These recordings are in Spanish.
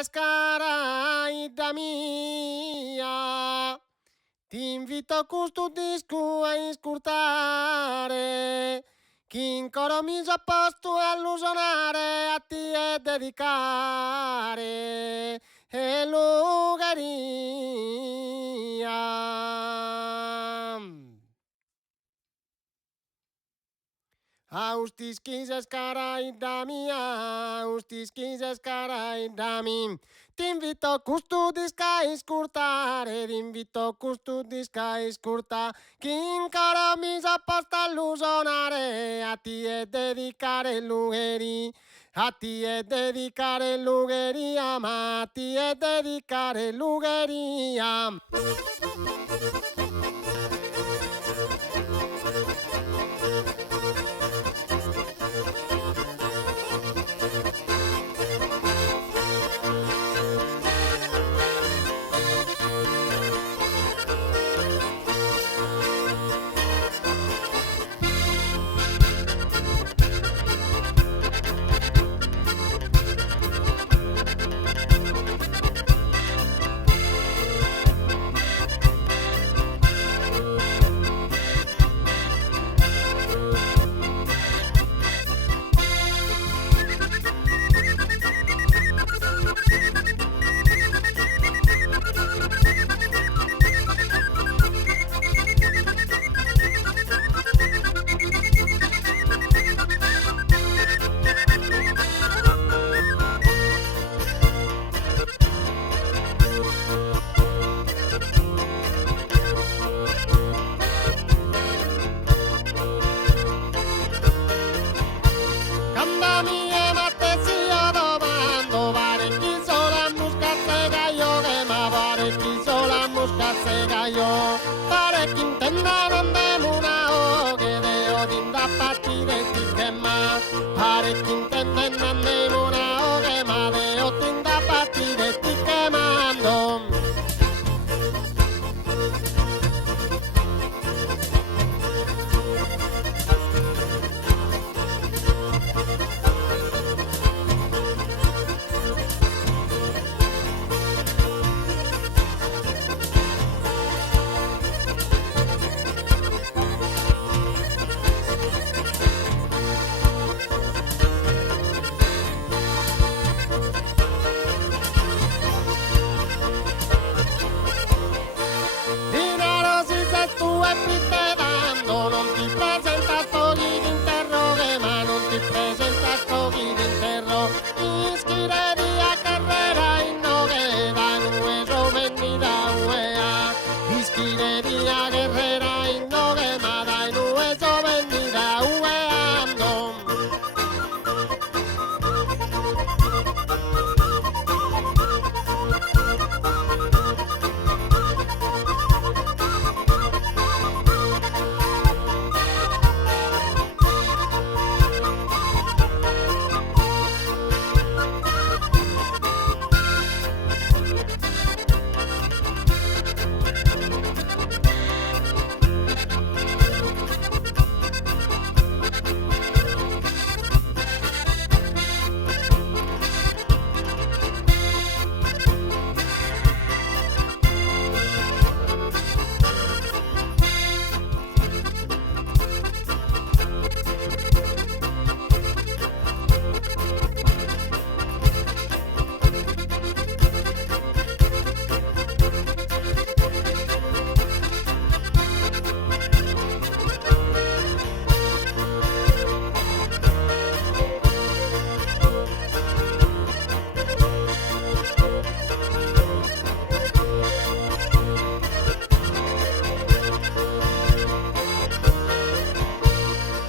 la scaraida mia. Ti invito a questo disco a ascoltare. Chi in coro mi sa posto all'usonare a ti e dedicare. E Lugheria. Austischis carai mia, austischis carai mi. Ti invito a custodisca e scurtare, ti invito a custodisca e scurta. Chi in coro mi sa posta all'usonare, a ti e dedicare l'ugheria. A ti e dedicare l'ugheria, ma a ti e dedicare l'ugheria. Cantami e matte si domando, pare chi sola musca se gallo che ma pare chi sola musca se gallo, pare chi intenda non demuna o che deo tinda partire ti che ma, pare chi intende non demuna o che ma deo tinda partire ti che mando. Dinero si sei tu e qui te dando, non ti presenta pochi d'interro che ma non ti presenta pochi d'interro. Ischire via carrera in nove da nuevo venida uea. Ischire via carrera in nove ma da nuevo venida ueando.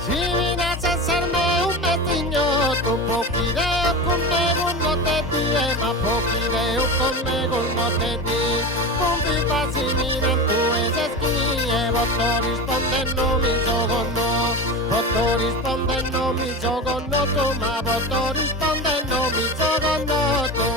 Si vienes a hacerme un vestiño, tu poquideo conmigo no te di, ma poquideo conmigo no te di. Un viva si miran tu ese esquí, voto risponde no mi sogo no, voto risponde no mi sogo no, tu ma voto risponde no mi sogo no, tu.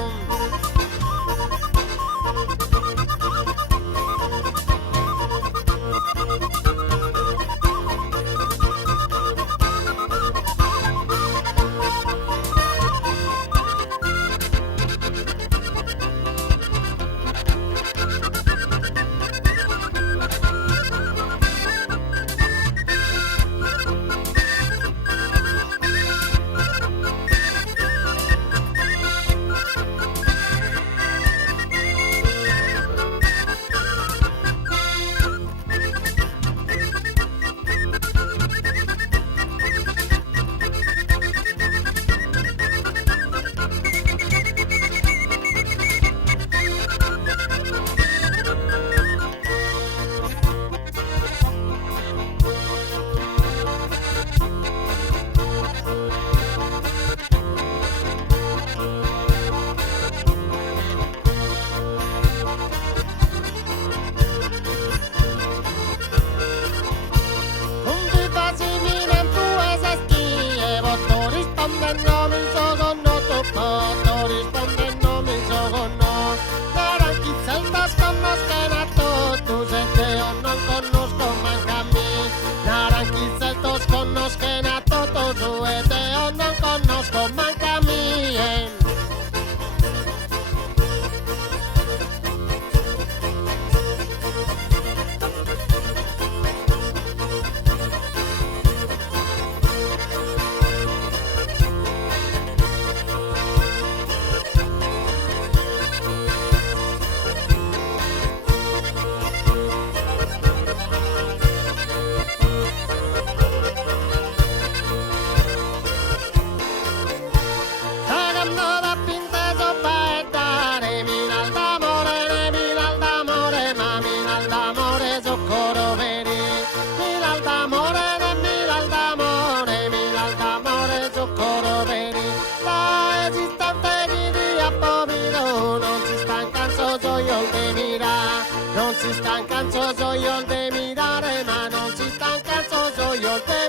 risposto rispondendo mi gioco no. Naranjitzeltas conozcan a todos, yo no conozco manca a mí. Naranjitzeltos conozcan a todos, yo no conozco manca a mí. Sacando da pinteso paettare, minal d'amore, ma minal d'amore soccoro veri. Minal d'amore soccoro veri. Da esistente chi di appovido, non si stancan soy de mirar. Non si stancan soy de mirare, ma non si stancan soy de